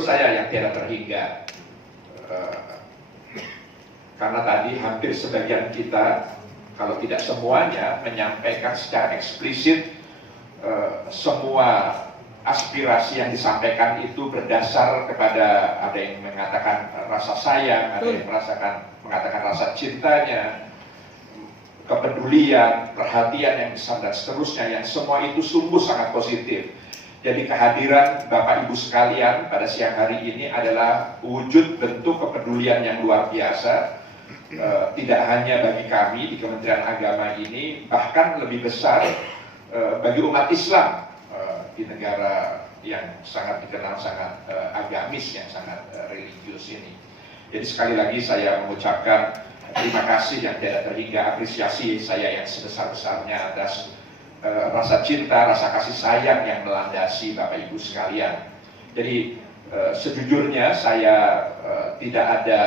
menurut saya yang tidak terhingga. Karena tadi hampir sebagian kita, kalau tidak semuanya, menyampaikan secara eksplisit semua aspirasi yang disampaikan itu berdasar kepada, ada yang mengatakan rasa sayang, ada yang mengatakan rasa cintanya, kepedulian, perhatian yang besar dan seterusnya, yang semua itu sungguh sangat positif. Jadi kehadiran Bapak Ibu sekalian pada siang hari ini adalah wujud bentuk kepedulian yang luar biasa, tidak hanya bagi kami di Kementerian Agama ini, bahkan lebih besar bagi umat Islam di negara yang sangat dikenal sangat agamis, yang sangat religius ini. Jadi sekali lagi saya mengucapkan terima kasih yang tidak terhingga, apresiasi saya yang sebesar-besarnya atas rasa cinta, rasa kasih sayang yang melandasi Bapak Ibu sekalian. Jadi sejujurnya saya tidak ada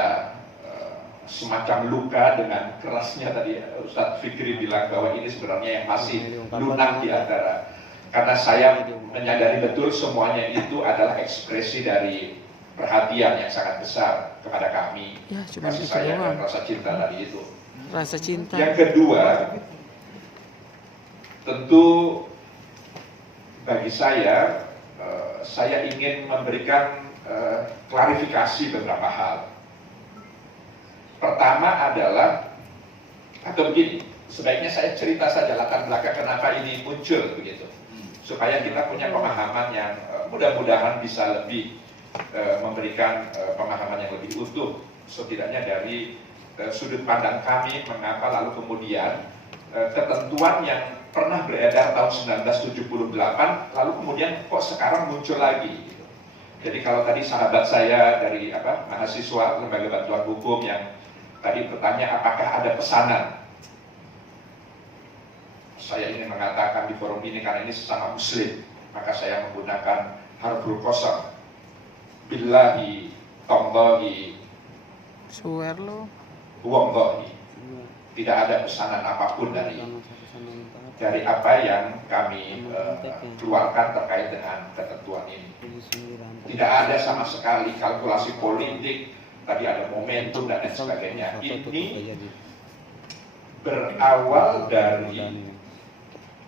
semacam luka dengan kerasnya tadi Ustadz Fikri bilang bahwa ini sebenarnya yang masih lunak di antara, karena saya menyadari betul semuanya itu adalah ekspresi dari perhatian yang sangat besar kepada kami, kasih sayang dan rasa cinta tadi itu. Rasa cinta. Yang kedua, tentu bagi saya ingin memberikan klarifikasi beberapa hal. Pertama adalah, atau begini, sebaiknya saya cerita saja latar belakang kenapa ini muncul begitu, supaya kita punya pemahaman yang mudah-mudahan bisa lebih memberikan pemahaman yang lebih utuh, setidaknya dari sudut pandang kami mengapa lalu kemudian ketentuan yang pernah beredar tahun 1978 lalu kemudian kok sekarang muncul lagi gitu. Jadi kalau tadi sahabat saya dari mahasiswa Lembaga Bantuan Hukum yang tadi bertanya apakah ada pesanan, saya ingin mengatakan di forum ini karena ini sesama muslim, maka saya menggunakan harful qasam, billahi, tallahi, swear lo, wallahi, tidak ada pesanan apapun dari apa yang kami keluarkan terkait dengan ketentuan ini. Tidak ada sama sekali kalkulasi politik, tadi ada momentum dan lain sebagainya. Ini berawal dari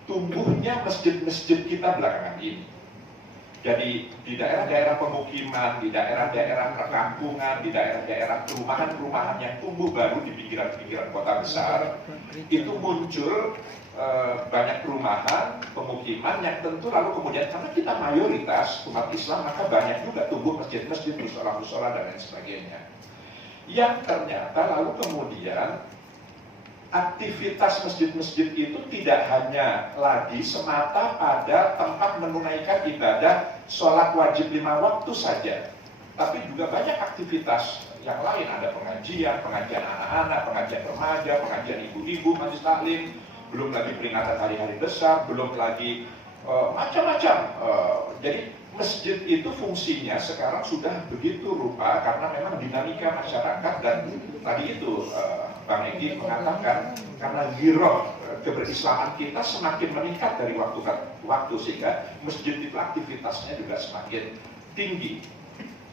tumbuhnya masjid-masjid kita belakangan ini. Jadi di daerah-daerah pemukiman, di daerah-daerah perkampungan, di daerah-daerah perumahan-perumahan yang tumbuh baru di pinggiran-pinggiran kota besar, itu muncul banyak perumahan, pemukiman yang tentu lalu kemudian karena kita mayoritas umat Islam, maka banyak juga tumbuh masjid-masjid, musola-musola dan lain sebagainya. Yang ternyata lalu kemudian aktivitas masjid-masjid itu tidak hanya lagi semata pada tempat menunaikan ibadah sholat wajib 5 waktu saja, tapi juga banyak aktivitas yang lain, ada pengajian anak-anak, pengajian remaja, pengajian ibu-ibu, majelis taklim, belum lagi peringatan hari-hari besar, belum lagi macam-macam. Jadi masjid itu fungsinya sekarang sudah begitu rupa karena memang dinamika masyarakat, dan tadi itu Bang Egy mengatakan karena giroh keberislaman kita semakin meningkat dari waktu ke waktu, sehingga masjid itu aktivitasnya juga semakin tinggi.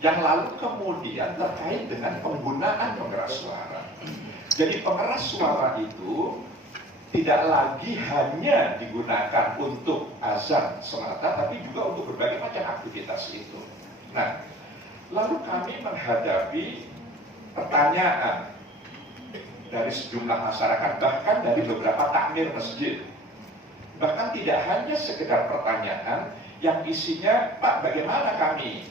Yang lalu kemudian terkait dengan penggunaan pengeras suara. Jadi pengeras suara itu tidak lagi hanya digunakan untuk azan semata, tapi juga untuk berbagai macam aktivitas itu. Nah, lalu kami menghadapi pertanyaan dari sejumlah masyarakat, bahkan dari beberapa takmir masjid. Bahkan tidak hanya sekedar pertanyaan yang isinya, Pak, bagaimana kami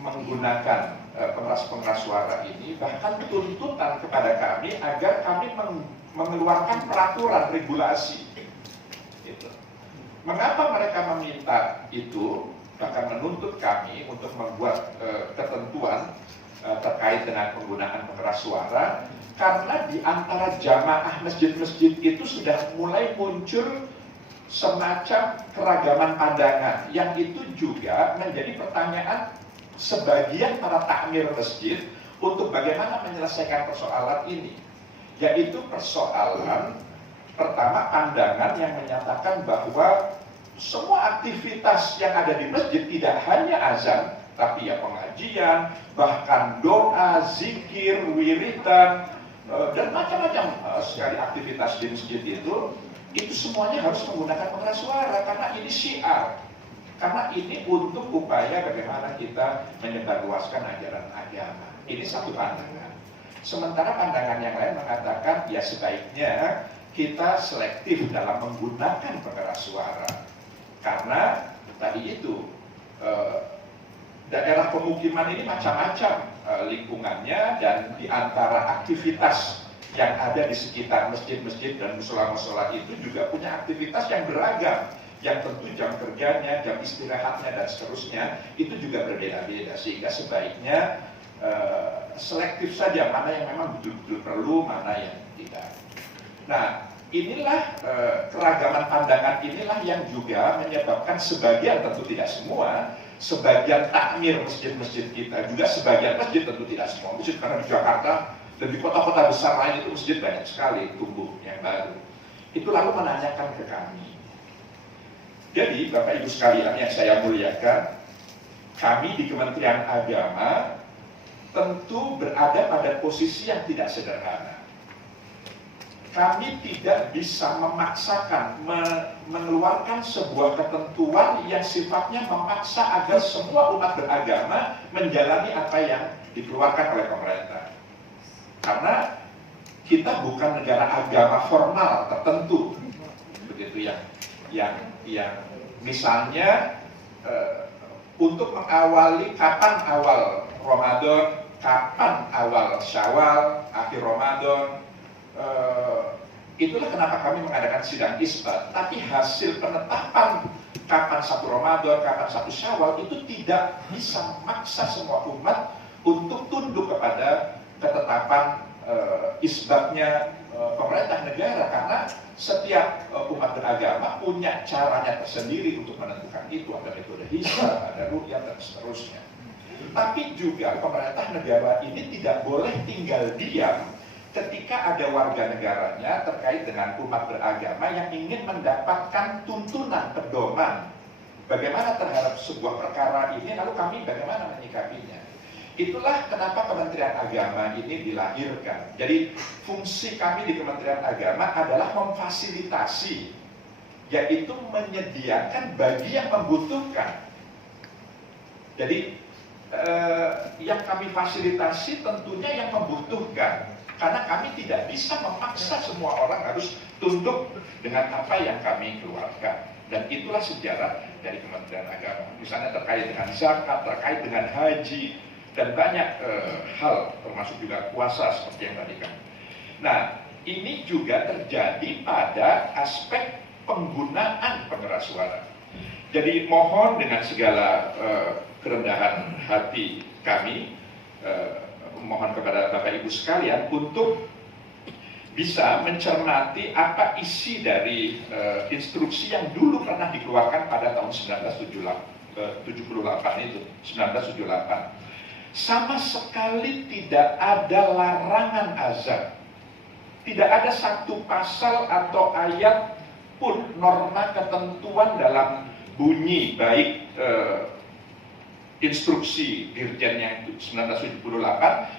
menggunakan pengeras suara ini, bahkan tuntutan kepada kami agar kami mengeluarkan peraturan regulasi. Itu. Mengapa mereka meminta itu, bahkan menuntut kami untuk membuat ketentuan terkait dengan penggunaan pengeras suara? Karena di antara jamaah masjid-masjid itu sudah mulai muncul semacam keragaman pandangan, yang itu juga menjadi pertanyaan sebagian para takmir masjid untuk bagaimana menyelesaikan persoalan ini. Yaitu persoalan pertama, pandangan yang menyatakan bahwa semua aktivitas yang ada di masjid tidak hanya azan, tapi ya pengajian, bahkan doa, zikir, wiridan, dan macam-macam sekali aktivitas di masjid itu semuanya harus menggunakan pengeras suara karena ini syiar. Karena ini untuk upaya bagaimana kita menyebarluaskan ajaran agama. Ini satu pandangan. Sementara pandangan yang lain mengatakan ya sebaiknya kita selektif dalam menggunakan pengeras suara. Karena tadi itu daerah pemukiman ini macam-macam lingkungannya, dan di antara aktivitas yang ada di sekitar masjid-masjid dan musola-musola itu juga punya aktivitas yang beragam, yang tentu jam kerjanya, jam istirahatnya dan seterusnya itu juga berbeda-beda, sehingga sebaiknya selektif saja mana yang memang betul-betul perlu, mana yang tidak. Nah, inilah keragaman pandangan inilah yang juga menyebabkan sebagian, tentu tidak semua, sebagian takmir masjid-masjid kita, juga sebagian masjid, tentu tidak semua masjid, karena di Jakarta dan di kota-kota besar lain itu masjid banyak sekali tumbuh yang baru. Itu lalu menanyakan ke kami. Jadi Bapak Ibu sekalian yang saya muliakan, kami di Kementerian Agama tentu berada pada posisi yang tidak sederhana. Kami tidak bisa memaksakan, mengeluarkan sebuah ketentuan yang sifatnya memaksa agar semua umat beragama menjalani apa yang dikeluarkan oleh pemerintah. Karena kita bukan negara agama formal tertentu, begitu yang misalnya untuk mengawali kapan awal Ramadan, kapan awal Syawal, akhir Ramadan. Itulah kenapa kami mengadakan sidang isbat. Tapi hasil penetapan kapan satu Ramadan, kapan satu Syawal itu tidak bisa memaksa semua umat untuk tunduk kepada ketetapan isbatnya pemerintah negara, karena setiap umat beragama punya caranya tersendiri untuk menentukan itu. Ada metode hisab, ada ru'yah dan seterusnya. Tapi juga pemerintah negara ini tidak boleh tinggal diam ketika ada warga negaranya terkait dengan umat beragama yang ingin mendapatkan tuntunan pedoman bagaimana terhadap sebuah perkara ini, lalu kami bagaimana menyikapinya. Itulah kenapa Kementerian Agama ini dilahirkan. Jadi fungsi kami di Kementerian Agama adalah memfasilitasi, yaitu menyediakan bagi yang membutuhkan. Jadi yang kami fasilitasi tentunya yang membutuhkan, karena kami tidak bisa memaksa semua orang harus tunduk dengan apa yang kami keluarkan. Dan itulah sejarah dari Kementerian Agama. Misalnya terkait dengan zakat, terkait dengan haji, dan banyak hal, termasuk juga puasa seperti yang tadi kan. Nah, ini juga terjadi pada aspek penggunaan pengeras suara. Jadi mohon dengan segala kerendahan hati kami, mohon kepada Bapak Ibu sekalian untuk bisa mencermati apa isi dari instruksi yang dulu pernah dikeluarkan pada tahun 1978 itu, 1978. Sama sekali tidak ada larangan azan. Tidak ada satu pasal atau ayat pun norma ketentuan dalam bunyi baik instruksi Dirjen yang 1978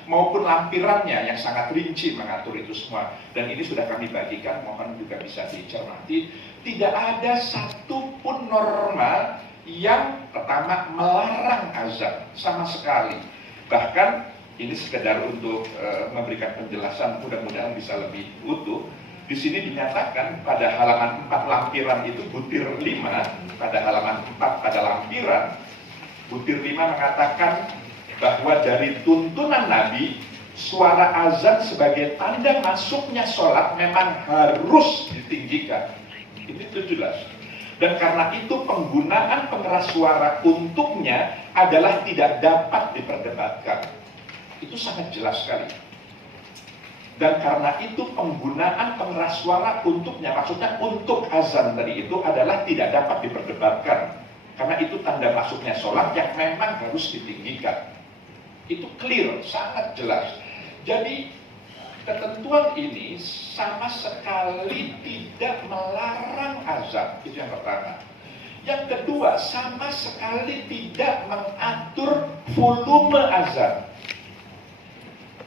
maupun lampirannya yang sangat rinci mengatur itu semua. Dan ini sudah kami bagikan, mohon juga bisa dicermati. Tidak ada satu pun norma yang pertama melarang azan sama sekali. Bahkan ini sekedar untuk memberikan penjelasan, mudah-mudahan bisa lebih utuh. Di sini dinyatakan pada halaman 4 lampiran itu butir 5, pada halaman 4 pada lampiran butir 5 mengatakan bahwa dari tuntunan Nabi, suara azan sebagai tanda masuknya sholat memang harus ditinggikan. Ini itu jelas. Dan karena itu penggunaan pengeras suara untuknya adalah tidak dapat diperdebatkan. Itu sangat jelas sekali. Dan karena itu penggunaan pengeras suara untuknya, maksudnya untuk azan tadi itu adalah tidak dapat diperdebatkan. Karena itu tanda masuknya sholat yang memang harus ditinggikan. Itu clear, sangat jelas. Jadi ketentuan ini sama sekali tidak melarang azan, itu yang pertama. Yang kedua, sama sekali tidak mengatur volume azan.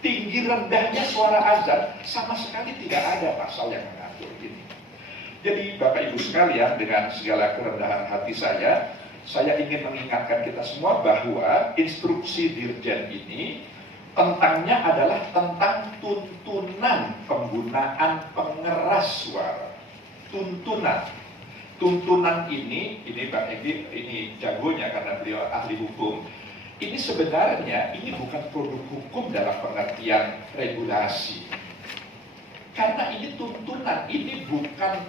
Tinggi rendahnya suara azan sama sekali tidak ada pasal yang mengatur ini. Jadi Bapak Ibu sekalian, dengan segala kerendahan hati saya ingin mengingatkan kita semua bahwa instruksi Dirjen ini tentangnya adalah tentang tuntunan penggunaan pengeras suara. Tuntunan ini Bang Edi ini jagonya karena beliau ahli hukum. Ini sebenarnya ini bukan produk hukum dalam pengertian regulasi. Karena ini tuntunan, ini bukan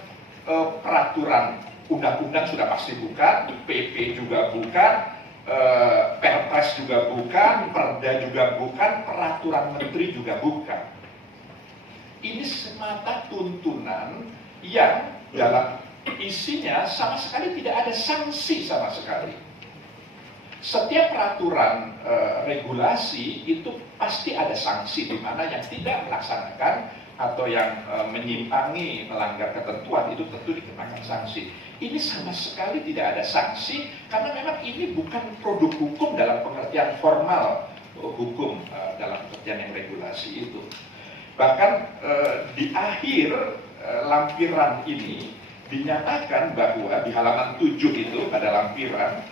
peraturan undang-undang sudah pasti bukan, PP juga bukan, Perpres juga bukan, Perda juga bukan, peraturan menteri juga bukan. Ini semata tuntunan yang dalam isinya sama sekali tidak ada sanksi sama sekali. Setiap peraturan regulasi itu pasti ada sanksi, di mana yang tidak melaksanakan atau yang menyimpangi, melanggar ketentuan itu tentu dikenakan sanksi. Ini sama sekali tidak ada sanksi karena memang ini bukan produk hukum dalam pengertian formal hukum dalam pengertian yang regulasi itu. Bahkan di akhir lampiran ini dinyatakan bahwa di halaman 7 itu pada lampiran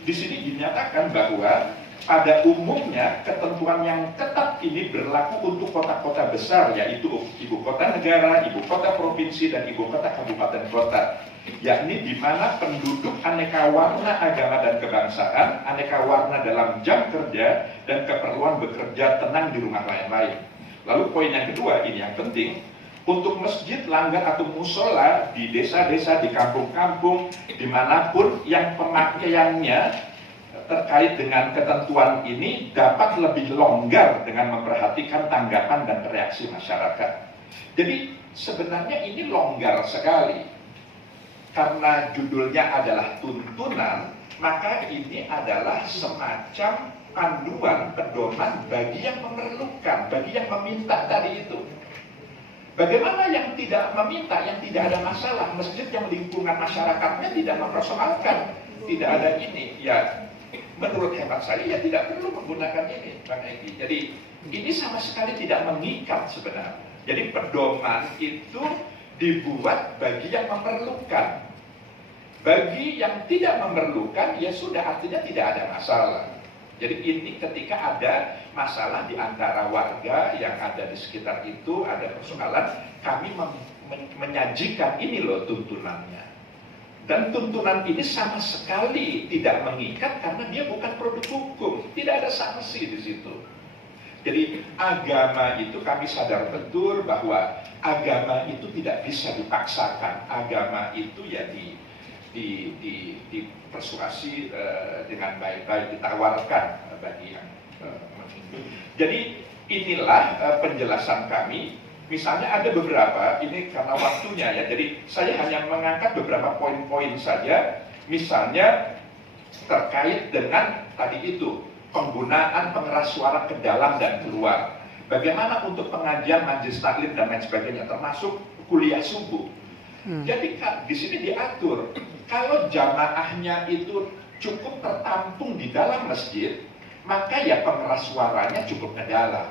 di sini dinyatakan bahwa pada umumnya ketentuan yang ketat ini berlaku untuk kota-kota besar, yaitu ibu kota negara, ibu kota provinsi, dan ibu kota kabupaten kota, yakni di mana penduduk aneka warna agama dan kebangsaan, aneka warna dalam jam kerja dan keperluan bekerja tenang di rumah lain-lain. Lalu poin yang kedua, ini yang penting, untuk masjid, langgar atau musola di desa-desa, di kampung-kampung, dimanapun yang pemakaiannya terkait dengan ketentuan ini dapat lebih longgar dengan memperhatikan tanggapan dan reaksi masyarakat. Jadi sebenarnya ini longgar sekali. Karena judulnya adalah tuntunan, maka ini adalah semacam panduan, pedoman bagi yang memerlukan, bagi yang meminta tadi itu. Bagaimana yang tidak meminta, yang tidak ada masalah, masjid yang lingkungan masyarakatnya tidak mempersoalkan, tidak ada ini, ya menurut hemat saya ya tidak perlu menggunakan ini, Bang Egi. Jadi ini sama sekali tidak mengikat sebenarnya. Jadi pedoman itu dibuat bagi yang memerlukan. Bagi yang tidak memerlukan, ya sudah, artinya tidak ada masalah. Jadi ini ketika ada masalah di antara warga yang ada di sekitar itu, ada persoalan, kami menyajikan ini loh tuntunannya. Dan tuntunan ini sama sekali tidak mengikat karena dia bukan produk hukum, tidak ada sanksi di situ. Jadi agama itu kami sadar betul bahwa agama itu tidak bisa dipaksakan. Agama itu ya dipersuasi dengan baik-baik, ditawarkan bagi yang menginginkan. Jadi inilah penjelasan kami. Misalnya ada beberapa, ini karena waktunya ya, jadi saya hanya mengangkat beberapa poin-poin saja. Misalnya terkait dengan tadi itu, penggunaan pengeras suara ke dalam dan keluar. Bagaimana untuk pengajian, majelis taklim dan lain sebagainya, termasuk kuliah subuh. Jadi di sini diatur, kalau jamaahnya itu cukup tertampung di dalam masjid, maka ya pengeras suaranya cukup ke dalam,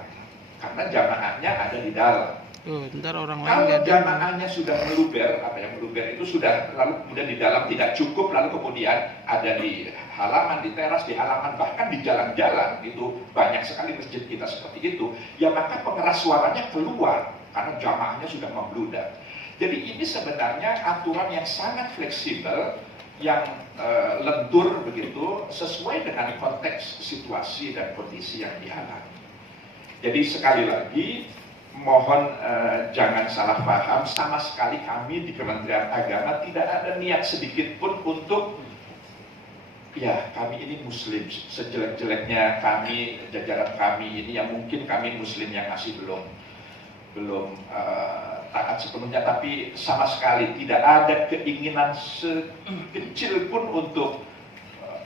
karena jamaahnya ada di dalam. Ntar orang lain Kalau jamaahnya sudah meluber, apa yang meluber itu sudah, lalu kemudian di dalam tidak cukup, lalu kemudian ada di halaman, di teras, di halaman, bahkan di jalan-jalan, itu banyak sekali masjid kita seperti itu, ya maka pengeras suaranya keluar, karena jamaahnya sudah membludak. Jadi ini sebenarnya aturan yang sangat fleksibel, yang lentur begitu, sesuai dengan konteks situasi dan kondisi yang dihadapi. Jadi sekali lagi, mohon jangan salah paham, sama sekali kami di Kementerian Agama tidak ada niat sedikit pun untuk, ya kami ini muslim, sejelek-jeleknya kami, jajaran kami ini, yang mungkin kami muslim yang masih belum taat sepenuhnya, tapi sama sekali tidak ada keinginan sekecil pun untuk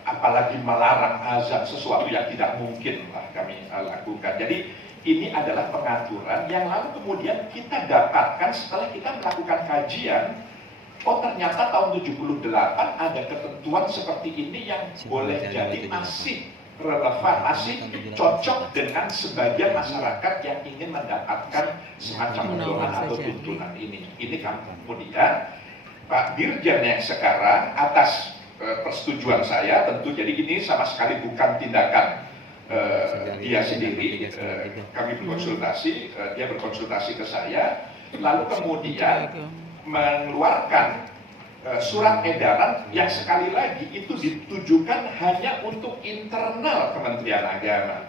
apalagi melarang azan, sesuatu yang tidak mungkin lah kami lakukan. Jadi ini adalah pengaturan yang lalu kemudian kita dapatkan setelah kita melakukan kajian oh ternyata tahun 78 ada ketentuan seperti ini yang boleh jadi masih relevan, masih cocok dengan sebagian masyarakat yang ingin mendapatkan semacam pedoman atau tuntunan ini. Ini kemudian Pak Dirjen yang sekarang atas persetujuan saya, tentu jadi ini sama sekali bukan tindakan dia sendiri, kami berkonsultasi, dia berkonsultasi ke saya, lalu kemudian mengeluarkan surat edaran yang sekali lagi itu ditujukan hanya untuk internal Kementerian Agama.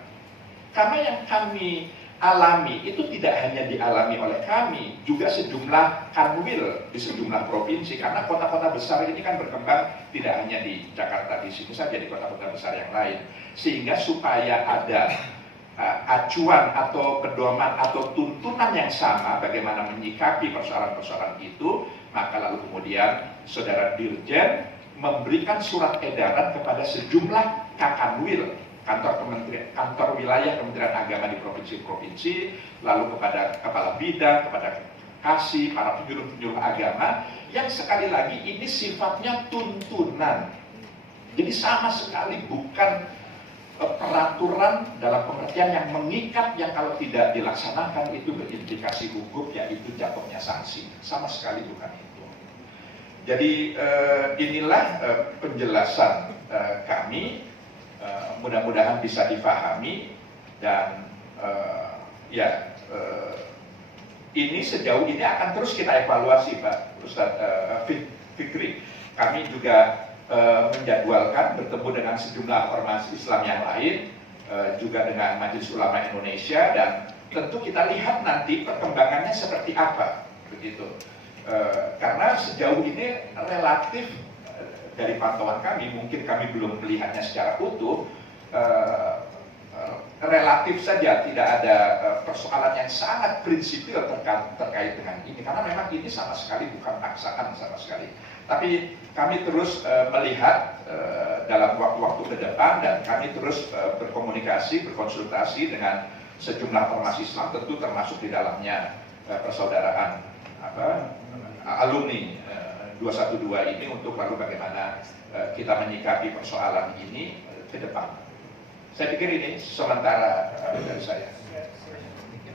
Karena yang kami alami itu tidak hanya dialami oleh kami, juga sejumlah kanwil di sejumlah provinsi, karena kota-kota besar ini kan berkembang tidak hanya di Jakarta di sini saja, di kota-kota besar yang lain, sehingga supaya ada acuan atau pedoman atau tuntunan yang sama bagaimana menyikapi persoalan-persoalan itu, maka lalu kemudian Saudara Dirjen memberikan surat edaran kepada sejumlah kakanwil, kantor wilayah Kementerian Agama di provinsi-provinsi, lalu kepada kepala bidang, kepada kasih, para penyuluh-penyuluh agama, yang sekali lagi ini sifatnya tuntunan. Jadi sama sekali bukan peraturan dalam pengertian yang mengikat, yang kalau tidak dilaksanakan itu berimplikasi hukum, yaitu jatuhnya sanksi. Sama sekali bukan itu. Jadi inilah penjelasan kami, mudah-mudahan bisa difahami, dan ini sejauh ini akan terus kita evaluasi, Pak Ustadz Fikri. Kami juga menjadwalkan bertemu dengan sejumlah ormas Islam yang lain, juga dengan Majelis Ulama Indonesia, dan tentu kita lihat nanti perkembangannya seperti apa, begitu. Karena sejauh ini relatif dari pantauan kami, mungkin kami belum melihatnya secara utuh, relatif saja tidak ada persoalan yang sangat prinsipil terkait dengan ini, karena memang ini sama sekali bukan paksaan sama sekali. Tapi kami terus melihat dalam waktu-waktu ke depan, dan kami terus berkomunikasi, berkonsultasi dengan sejumlah ormas Islam, tentu termasuk di dalamnya persaudaraan alumni 212 ini, untuk lalu bagaimana kita menyikapi persoalan ini ke depan. Saya pikir ini sementara dari saya.